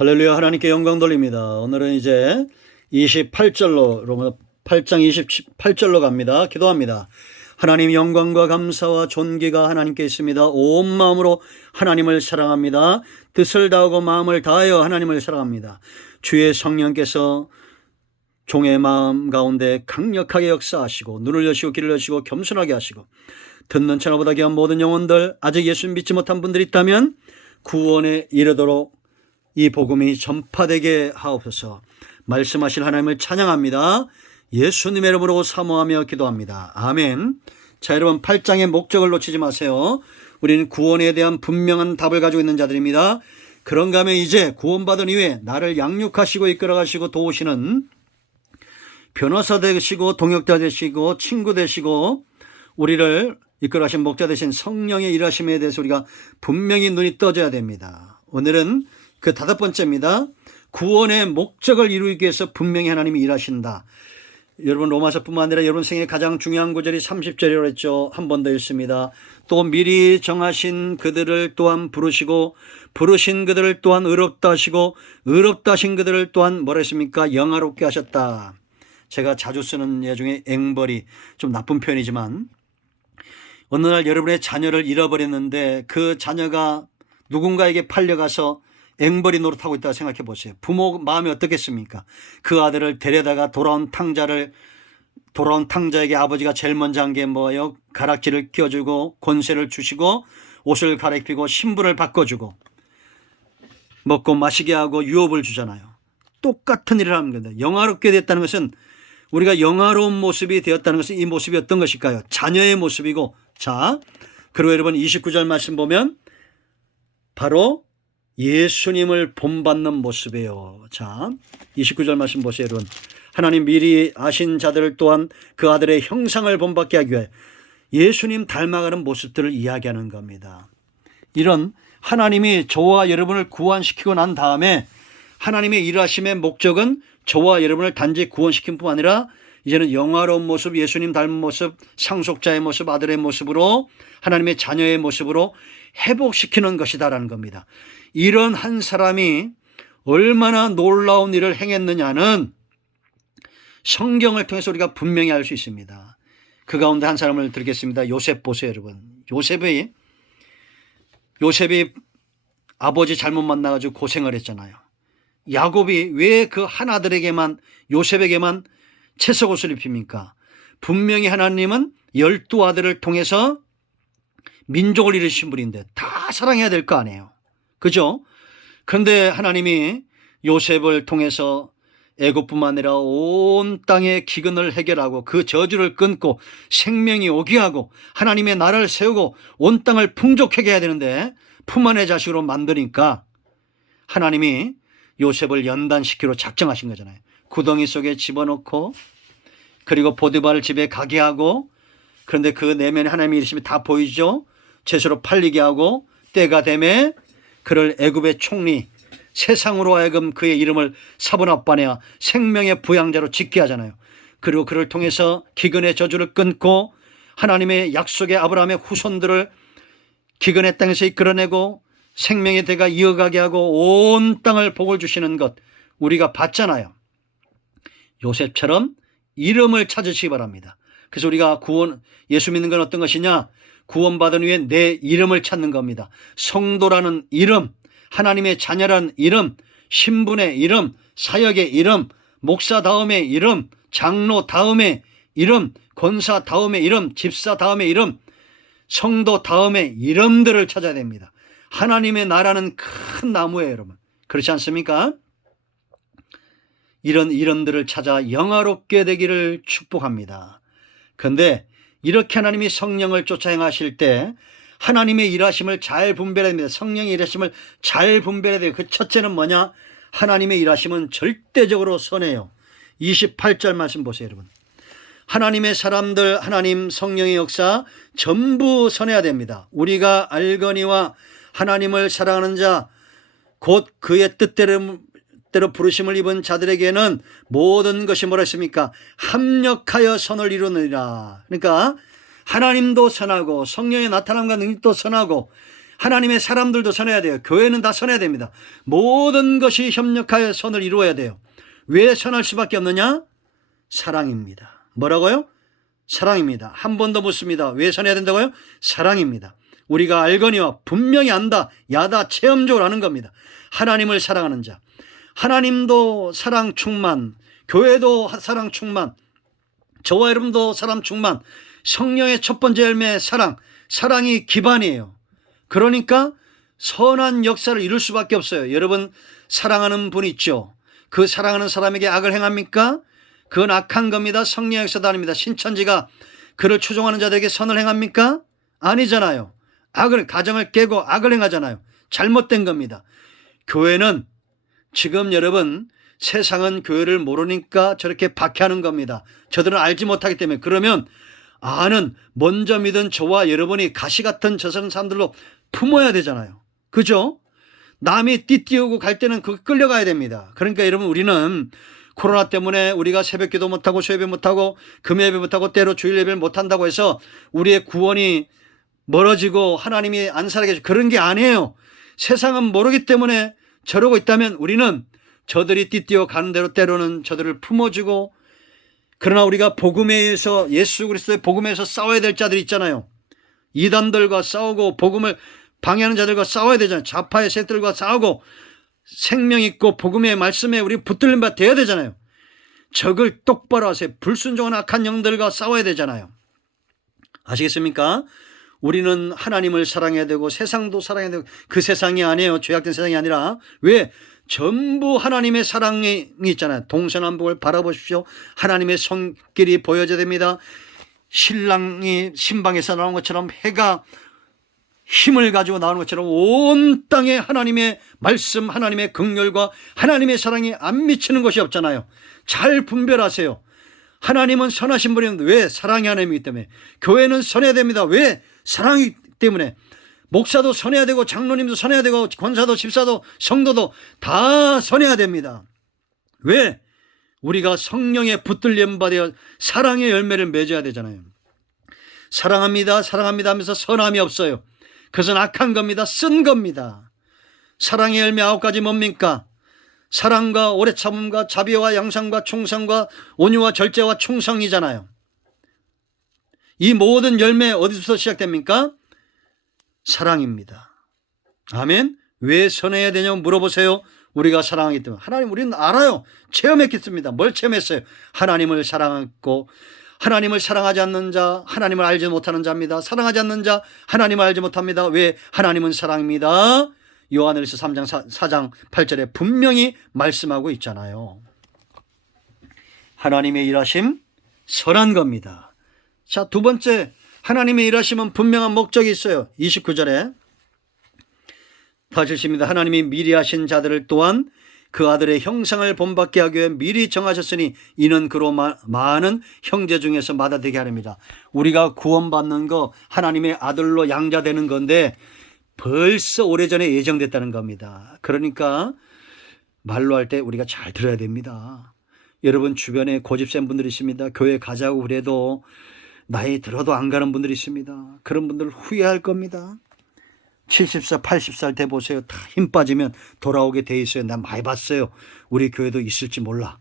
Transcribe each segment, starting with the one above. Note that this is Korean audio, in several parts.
할렐루야. 하나님께 영광 돌립니다. 오늘은 이제 28절로 로마 8장 28절로 갑니다. 기도합니다. 하나님, 영광과 감사와 존귀가 하나님께 있습니다. 온 마음으로 하나님을 사랑합니다. 뜻을 다하고 마음을 다하여 하나님을 사랑합니다. 주의 성령께서 종의 마음 가운데 강력하게 역사하시고 눈을 여시고 귀를 여시고 겸손하게 하시고 듣는 천하보다 귀한 모든 영혼들, 아직 예수 믿지 못한 분들이 있다면 구원에 이르도록 이 복음이 전파되게 하옵소서. 말씀하실 하나님을 찬양합니다. 예수님의 이름으로 사모하며 기도합니다. 아멘. 자, 여러분, 8장의 목적을 놓치지 마세요. 우리는 구원에 대한 분명한 답을 가지고 있는 자들입니다. 그런가 하면 이제 구원받은 이후에 나를 양육하시고 이끌어가시고 도우시는 변호사 되시고 동역자 되시고 친구 되시고 우리를 이끌어가신 목자 되신 성령의 일하심에 대해서 우리가 분명히 눈이 떠져야 됩니다. 오늘은 그 5번째입니다. 구원의 목적을 이루기 위해서 분명히 하나님이 일하신다. 여러분, 로마서뿐만 아니라 여러분 생애 가장 중요한 구절이 30절이라고 했죠. 한 번 더 읽습니다. 또 미리 정하신 그들을 또한 부르시고 부르신 그들을 또한 의롭다 하시고 의롭다 하신 그들을 또한 뭐라 했습니까? 영화롭게 하셨다. 제가 자주 쓰는 예 중에 앵벌이 좀 나쁜 표현이지만, 어느 날 여러분의 자녀를 잃어버렸는데 그 자녀가 누군가에게 팔려가서 앵벌이 노릇하고 있다고 생각해 보세요. 부모 마음이 어떻겠습니까? 그 아들을 데려다가 돌아온 탕자에게 아버지가 제일 먼저 한 게 뭐예요? 가락지를 끼워주고 권세를 주시고 옷을 갈아입히고 신분을 바꿔주고 먹고 마시게 하고 유업을 주잖아요. 똑같은 일을 하는 겁니다. 영화롭게 됐다는 것은, 우리가 영화로운 모습이 되었다는 것은 이 모습이 어떤 것일까요? 자녀의 모습이고. 자, 그리고 여러분 29절 말씀 보면 바로 예수님을 본받는 모습이에요. 자, 29절 말씀 보세요, 여러분. 하나님 미리 아신 자들 또한 그 아들의 형상을 본받게 하기 위해 예수님 닮아가는 모습들을 이야기하는 겁니다. 이런 하나님이 저와 여러분을 구원시키고 난 다음에 하나님의 일하심의 목적은 저와 여러분을 단지 구원시킨 뿐만 아니라 이제는 영화로운 모습, 예수님 닮은 모습, 상속자의 모습, 아들의 모습으로, 하나님의 자녀의 모습으로 회복시키는 것이다라는 겁니다. 이런 한 사람이 얼마나 놀라운 일을 행했느냐는 성경을 통해서 우리가 분명히 알 수 있습니다. 그 가운데 한 사람을 드리겠습니다. 요셉 보세요, 여러분. 요셉이 아버지 잘못 만나가지고 고생을 했잖아요. 야곱이 왜 그 한 아들에게만, 요셉에게만 채석옷을 입힙니까? 분명히 하나님은 12아들을 통해서 민족을 이루신 분인데 다 사랑해야 될 거 아니에요. 그죠? 그런데 하나님이 요셉을 통해서 애굽뿐만 아니라 온 땅의 기근을 해결하고 그 저주를 끊고 생명이 오게 하고 하나님의 나라를 세우고 온 땅을 풍족하게 해야 되는데 품 안의 자식으로 만드니까 하나님이 요셉을 연단시키러 작정하신 거잖아요. 구덩이 속에 집어넣고 그리고 보디발 집에 가게 하고, 그런데 그 내면에 하나님의 일심이 다 보이죠. 죄수로 팔리게 하고 때가 되매 그를 애굽의 총리, 세상으로 하여금 그의 이름을 사분합반해야 생명의 부양자로 짓게 하잖아요. 그리고 그를 통해서 기근의 저주를 끊고 하나님의 약속의 아브라함의 후손들을 기근의 땅에서 이끌어내고 생명의 대가 이어가게 하고 온 땅을 복을 주시는 것 우리가 봤잖아요. 요셉처럼 이름을 찾으시기 바랍니다. 그래서 우리가 예수 믿는 건 어떤 것이냐? 구원받은 후에 내 이름을 찾는 겁니다. 성도라는 이름, 하나님의 자녀라는 이름, 신분의 이름, 사역의 이름, 목사 다음의 이름, 장로 다음의 이름, 권사 다음의 이름, 집사 다음의 이름, 성도 다음의 이름들을 찾아야 됩니다. 하나님의 나라는 큰 나무예요, 여러분. 그렇지 않습니까? 이런 이름들을 찾아 영화롭게 되기를 축복합니다. 그런데 이렇게 하나님이 성령을 쫓아 행하실 때 하나님의 일하심을 잘 분별해야 됩니다. 성령의 일하심을 잘 분별해야 돼요. 그 첫째는 뭐냐? 하나님의 일하심은 절대적으로 선해요. 28절 말씀 보세요, 여러분. 하나님의 사람들, 하나님 성령의 역사 전부 선해야 됩니다. 우리가 알거니와 하나님을 사랑하는 자, 곧 그의 뜻대로 부르심을 입은 자들에게는 모든 것이 뭐라 했습니까? 합력하여 선을 이루느니라. 그러니까 하나님도 선하고 성령의 나타남과 능력도 선하고 하나님의 사람들도 선해야 돼요. 교회는 다 선해야 됩니다. 모든 것이 협력하여 선을 이루어야 돼요. 왜 선할 수밖에 없느냐? 사랑입니다. 뭐라고요? 사랑입니다. 한 번 더 묻습니다. 왜 선해야 된다고요? 사랑입니다. 우리가 알거니와 분명히 안다, 야다, 체험적으로 아는 겁니다. 하나님을 사랑하는 자. 하나님도 사랑 충만, 교회도 사랑 충만, 저와 여러분도 사랑 충만. 성령의 첫 번째 열매 사랑, 사랑이 기반이에요. 그러니까 선한 역사를 이룰 수밖에 없어요. 여러분 사랑하는 분 있죠? 그 사랑하는 사람에게 악을 행합니까? 그건 악한 겁니다. 성령의 역사도 아닙니다. 신천지가 그를 추종하는 자들에게 선을 행합니까? 아니잖아요. 가정을 깨고 악을 행하잖아요. 잘못된 겁니다. 교회는 지금 여러분 세상은 교회를 모르니까 저렇게 박해하는 겁니다. 저들은 알지 못하기 때문에. 그러면 아는 먼저 믿은 저와 여러분이 가시 같은 저선 사람들로 품어야 되잖아요. 그죠? 남이 띠띠우고 갈 때는 그 끌려가야 됩니다. 그러니까 여러분 우리는 코로나 때문에 우리가 새벽기도 못하고 수요예배 못하고 금요예배 못하고 때로 주일예배를 못한다고 해서 우리의 구원이 멀어지고 하나님이 안 살게 해주고 그런 게 아니에요. 세상은 모르기 때문에 저러고 있다면 우리는 저들이 띠띠어 가는 대로 때로는 저들을 품어주고, 그러나 우리가 복음에 의해서 예수 그리스도의 복음에 의해서 싸워야 될 자들이 있잖아요. 이단들과 싸우고 복음을 방해하는 자들과 싸워야 되잖아요. 좌파의 새들과 싸우고 생명 있고 복음의 말씀에 우리 붙들린 바 되어야 되잖아요. 적을 똑바로 하세요. 불순종한 악한 영들과 싸워야 되잖아요. 아시겠습니까? 우리는 하나님을 사랑해야 되고 세상도 사랑해야 되고, 그 세상이 아니에요. 죄악된 세상이 아니라. 왜? 전부 하나님의 사랑이 있잖아요. 동서남북을 바라보십시오. 하나님의 손길이 보여져야 됩니다. 신랑이 신방에서 나오는 것처럼 해가 힘을 가지고 나오는 것처럼 온 땅에 하나님의 말씀, 하나님의 긍휼과 하나님의 사랑이 안 미치는 것이 없잖아요. 잘 분별하세요. 하나님은 선하신 분인데 왜? 사랑이 하나님이기 때문에. 교회는 선해야 됩니다. 왜? 사랑이기 때문에. 목사도 선해야 되고 장로님도 선해야 되고 권사도 집사도 성도도 다 선해야 됩니다. 왜? 우리가 성령에 붙들림 받아 사랑의 열매를 맺어야 되잖아요. 사랑합니다, 사랑합니다 하면서 선함이 없어요. 그것은 악한 겁니다. 쓴 겁니다. 사랑의 열매 9가지 뭡니까? 사랑과 오래 참음과 자비와 양상과 충성과 온유와 절제와 충성이잖아요. 이 모든 열매 어디서 시작됩니까? 사랑입니다. 아멘. 왜 선해야 되냐고 물어보세요. 우리가 사랑하기 때문에. 하나님 우리는 알아요. 체험했겠습니다. 뭘 체험했어요? 하나님을 사랑했고, 하나님을 사랑하지 않는 자 하나님을 알지 못하는 자입니다. 사랑하지 않는 자 하나님을 알지 못합니다. 왜? 하나님은 사랑입니다. 요한일서 3장 4장 8절에 분명히 말씀하고 있잖아요. 하나님의 일하심 선한 겁니다. 자, 두 번째, 하나님의 일하심은 분명한 목적이 있어요. 29절에 다시 읽습니다. 하나님이 미리 하신 자들을 또한 그 아들의 형상을 본받게 하기 위해 미리 정하셨으니 이는 그로 많은 형제 중에서 마다되게 하렵니다. 우리가 구원받는 거 하나님의 아들로 양자되는 건데 벌써 오래전에 예정됐다는 겁니다. 그러니까 말로 할 때 우리가 잘 들어야 됩니다. 여러분 주변에 고집센 분들이 있습니다. 교회 가자고 그래도 나이 들어도 안 가는 분들이 있습니다. 그런 분들 후회할 겁니다. 70살 80살 돼 보세요. 다 힘 빠지면 돌아오게 돼 있어요. 난 많이 봤어요. 우리 교회도 있을지 몰라.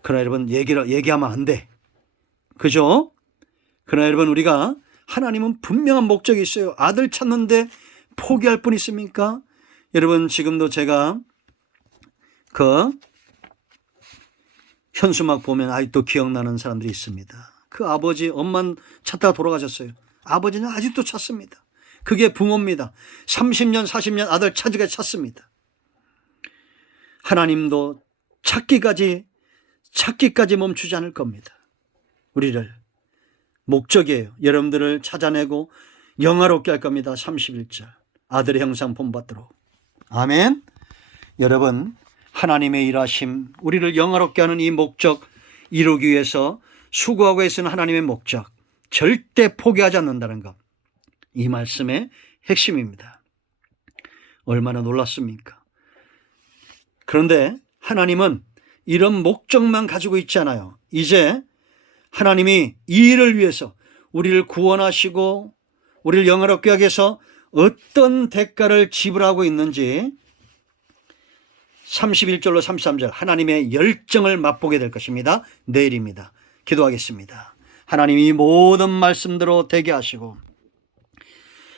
그러나 여러분 얘기하면 안 돼. 그죠? 그러나 여러분 우리가 하나님은 분명한 목적이 있어요. 아들 찾는데 포기할 분 있습니까? 여러분 지금도 제가 그 현수막 보면 아직도 기억나는 사람들이 있습니다. 그 아버지 엄마는 찾다가 돌아가셨어요. 아버지는 아직도 찾습니다. 그게 부모입니다. 30년 40년 아들 찾기까지 찾습니다. 하나님도 찾기까지 멈추지 않을 겁니다. 우리를 목적이에요. 여러분들을 찾아내고 영화롭게 할 겁니다. 31절 아들의 형상 본받도록. 아멘. 여러분 하나님의 일하심, 우리를 영화롭게 하는 이 목적 이루기 위해서 수고하고 애쓰는 하나님의 목적, 절대 포기하지 않는다는 것, 이 말씀의 핵심입니다. 얼마나 놀랐습니까? 그런데 하나님은 이런 목적만 가지고 있지 않아요. 이제 하나님이 이 일을 위해서 우리를 구원하시고 우리를 영화롭게 하기 위해서 어떤 대가를 지불하고 있는지 31절로 33절 하나님의 열정을 맛보게 될 것입니다. 내일입니다. 기도하겠습니다. 하나님이 이 모든 말씀대로 되게 하시고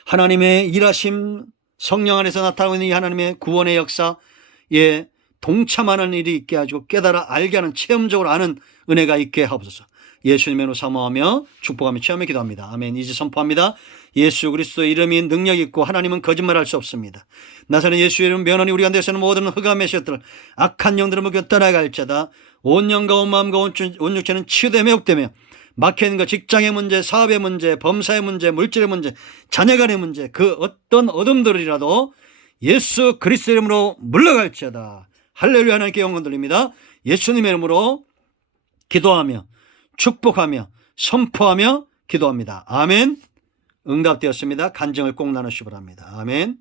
하나님의 일하심 성령 안에서 나타나고 있는 이 하나님의 구원의 역사에 동참하는 일이 있게 하시고 깨달아 알게 하는 체험적으로 아는 은혜가 있게 하옵소서. 예수님의 이름으로 사모하며 축복하며 취하며 기도합니다. 아멘. 이제 선포합니다. 예수 그리스도의 이름이 능력 있고 하나님은 거짓말할 수 없습니다. 나사렛 예수의 이름 면허니 우리 가운데서는 모든 흑암의 것들 악한 영들을 먹여 떠나갈지어다. 온 영과 온 마음과 온 육체는 치유되며 회복되며 막혀있는 것 직장의 문제, 사업의 문제, 범사의 문제, 물질의 문제, 자녀간의 문제 그 어떤 어둠들이라도 예수 그리스도의 이름으로 물러갈지어다. 할렐루야. 하나님께 영광 돌립니다. 예수님의 이름으로 기도하며 축복하며 선포하며 기도합니다. 아멘. 응답되었습니다. 간증을 꼭 나누시기 바랍니다. 아멘.